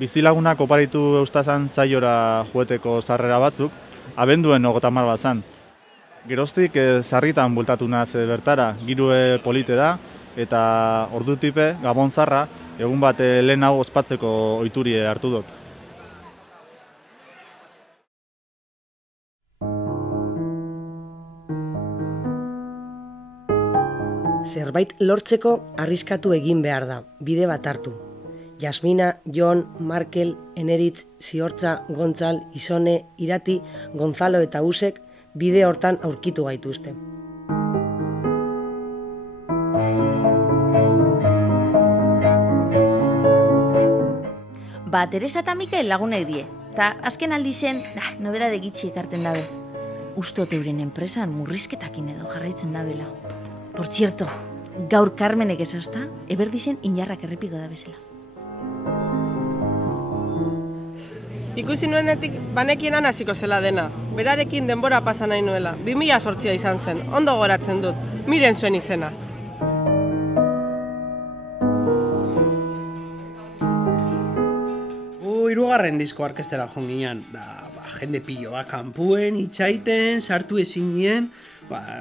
Bizilagunak oparitu eustazan zaiora joeteko sarrera batzuk, abenduen 30 bazan. Geroztik sarritan bultatu naz bertara, girue polite da, eta ordutipe, Gabon zarra, egun bat lehen hau ospatzeko ohiturie hartu dut. Zerbait lortzeko arriskatu egin behar da, bide bat hartu. Jasmina, Jon, Markel, Eneritz, Ziortza, Gontzal, Isone, Irati, Gonzalo eta Usek bide hortan aurkitu gaituzte. Teresa eta Mikel lagunek die, eta azken aldi zen, nobedade gitxi ekarten dabe. Ustot euren enpresan murrizketakin edo jarraitzen dabela. Por cierto, gaur Carmenek esazta, eberdizen inarrak errepiko da bezala. Ikusi nuenetik banekienan hasiko zela dena. Berarekin denbora pasa nahi nuela. 2008 izan zen, ondo goratzen dut. Miren zuen izena. Hirugarren disko orkestera joan ginen. Jende pilo bat kanpuen, itxaiten, sartu ezin nien,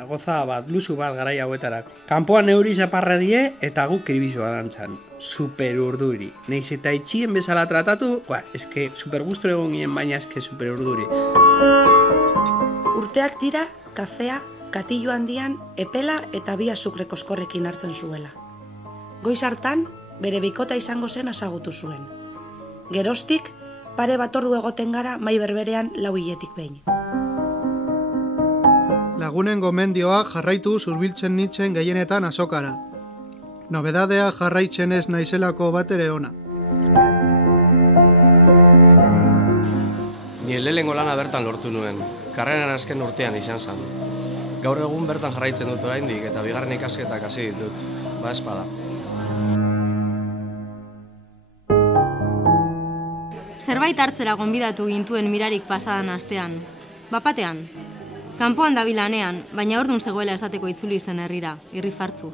goza bat, luzu bat garai hauetarako. Kanpoan neuri zaparra die eta guk kiribizua dantzan. Super urduri. Neiz eta itxien bezala tratatu, eske super gustu egon ginen, baina eske super urduri. Urteak dira, kafea, katillo handian, epela eta bi azukre koskorrekin hartzen zuela. Goiz hartan, bere bikota izango zen azagutu zuen. Geroztik, pare bat ordu egoten gara mai berberean 4 hiletik behin. Lagunen gomendioak jarraitu zurbiltzen nintzen gehienetan azokara. Nobedadea jarraitzen ez naizelako batere ona. Nire lehenengo lana bertan lortu nuen, karreran azken urtean izan zen. Gaur egun bertan jarraitzen dut oraindik eta bigarren ikasketak hasi ditut, espada. Zerbait hartzera gonbidatu gintuen Mirarik pasadan astean. Bapatean. Kanpoan dabilanean, baina ordun zegoela esateko itzuli zen herrira, irrifartzu.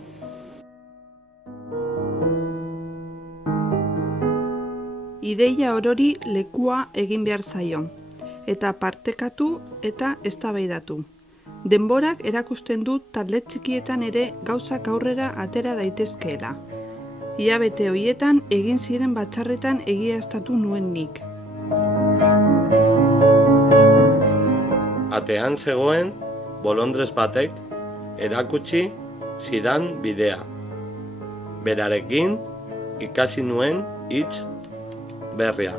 Ideia orori lekua egin behar zaio, eta partekatu eta eztabaidatu. Denborak erakusten du talde txikietan ere gauzak aurrera atera daitezkeela. Hilabete horietan egin ziren batzarretan egiaztatu nuen nik. Atean zegoen, bolondrez batek, erakutsi zidan bidea. Berarekin ikasi nuen hitz berria.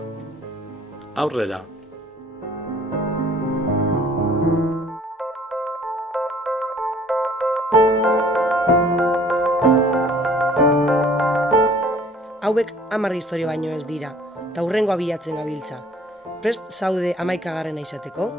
Aurrera. Hauek 10 historio baino ez dira, eta hurrengoa bilatzen gabiltza. Prest zaude 11. izateko?